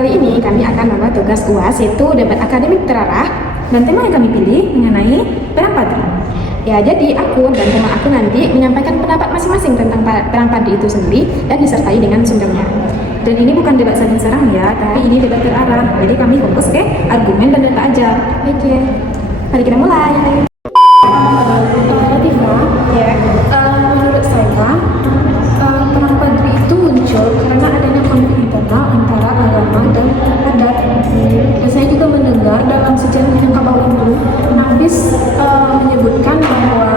kali ini kami akan membuat tugas UAS, yaitu debat akademik terarah, dan tema yang kami pilih mengenai Perang Padri. Ya, jadi aku dan teman aku nanti menyampaikan pendapat masing-masing tentang Perang Padri itu sendiri dan disertai dengan sumbernya. Dan ini bukan debat saling serang ya, tapi ini debat terarah. Jadi kami fokus ke argumen dan data aja. Oke, mari kita mulai. Menurut saya, Perang Padri itu muncul karena adanya konflik internal antara agama dan adat. Dan saya juga mendengar dalam sejarah Minangkabau itu, Nafis menyebutkan bahwa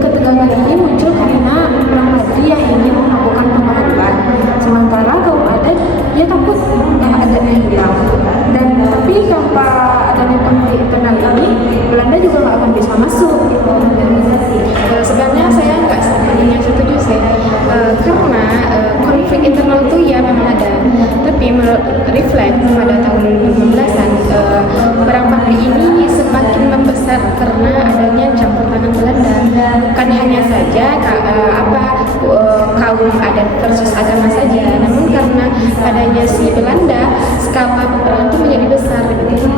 ketegangan ini muncul karena Perang Padri yang ingin melakukan pembaharuan, sementara kaum adat dia takut adatnya hilang. Dan tapi tanpa adanya konflik internal ini, Belanda juga nggak akan bisa masuk. Sebenarnya saya nggak setuju sih, karena konflik internal itu ya memang ada, tapi menurut Reflect pada tahun 2015-an, Perang Padri ini semakin membesar karena adanya campur tangan Belanda. Bukan hanya saja kaum adat versus agama saja, namun karena adanya si Belanda, skala perang itu menjadi besar gitu.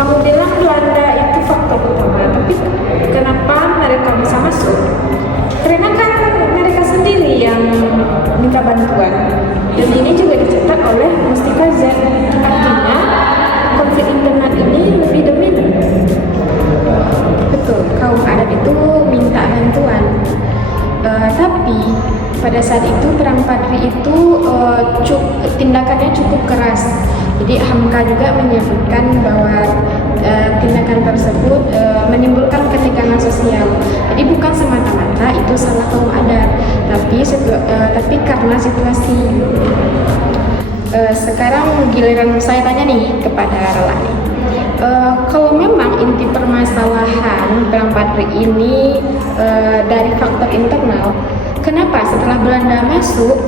Kamu bilang Belanda itu faktor utama, tapi kenapa mereka bisa masuk? Karena kan mereka sendiri yang minta bantuan, dan ini juga dicetak oleh Mustika Z. Artinya konflik internal ini lebih dominan. Betul, kaum adat itu minta bantuan. Tapi pada saat itu Perang Padri itu tindakannya cukup keras. Jadi Hamka juga menyebutkan bahwa tindakan tersebut menimbulkan ketegangan sosial. Jadi bukan semata-mata itu salah kaum adat, tapi karena situasi. Sekarang giliran saya tanya nih kepada Relani. Kalau memang inti permasalahan Perang Padri ini dari faktor internal, kenapa setelah Belanda masuk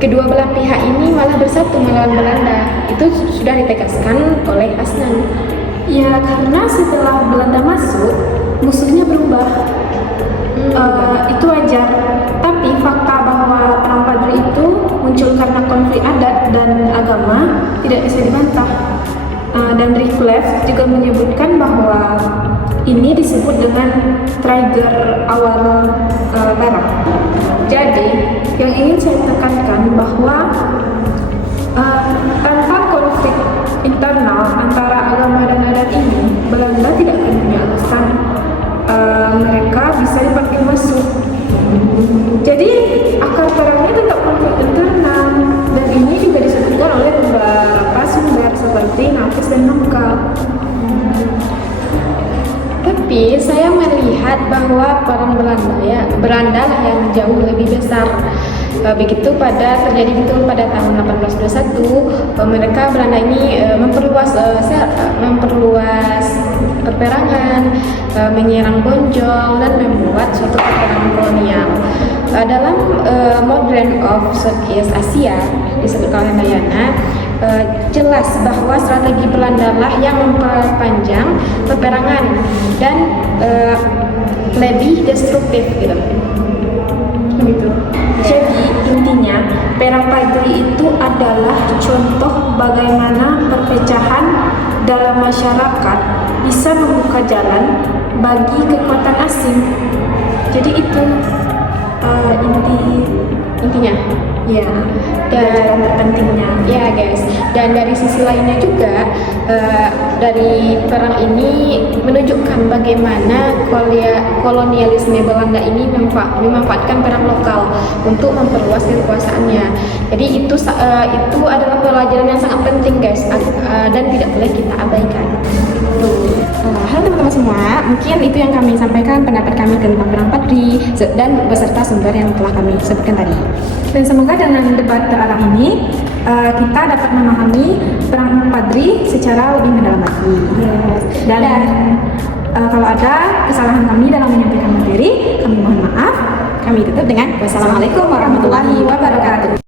kedua belah pihak ini malah bersatu melawan Belanda? Itu sudah ditegaskan oleh Asnan. Ya, karena setelah Belanda masuk, musuhnya berubah. Itu wajar. Tapi fakta bahwa Perang Padri itu muncul karena konflik adat dan agama tidak bisa dibantah. Dan Reflect juga menyebutkan bahwa ini disebut dengan trigger awal perang. Jadi, yang ingin saya tekankan bahwa tanpa konflik internal antara agama dan adat ini, Belanda tidak akan punya alasan mereka bisa dipanggil masuk. Jadi akar perangnya tetap konflik internal, dan ini juga disebutkan oleh beberapa sumber seperti Nafis dan Hamka. Tapi saya melihat bahwa perang Belanda lah yang jauh lebih besar. Begitu terjadi pada tahun 1821, Belanda ini memperluas peperangan, menyerang Bonjol dan membuat suatu peperangan kolonial. Dalam Modern of Southeast Asia disebutkan oleh Diana, jelas bahwa strategi Belanda lah yang memperpanjang peperangan dan lebih destruktif gitu. Jadi intinya Perang Padri itu adalah contoh bagaimana perpecahan dalam masyarakat bisa membuka jalan bagi kekuatan asing. Jadi itu intinya. Ya, dan terpentingnya. Ya guys, dan dari sisi lainnya juga dari perang ini menunjukkan bagaimana kolonialisme Belanda ini memanfaatkan perang lokal untuk memperluas kekuasaannya. Jadi itu adalah pelajaran yang sangat penting guys, dan tidak boleh kita abaikan. Halo teman-teman semua, mungkin itu yang kami sampaikan pendapat kami tentang Perang Padri dan beserta sumber yang telah kami sebutkan tadi. Dan semoga dengan debat terarah ini kita dapat memahami Perang Padri secara lebih mendalam lagi. Yes. Dan kalau ada kesalahan kami dalam menyampaikan materi, kami mohon maaf. Kami tutup dengan wassalamualaikum warahmatullahi wabarakatuh.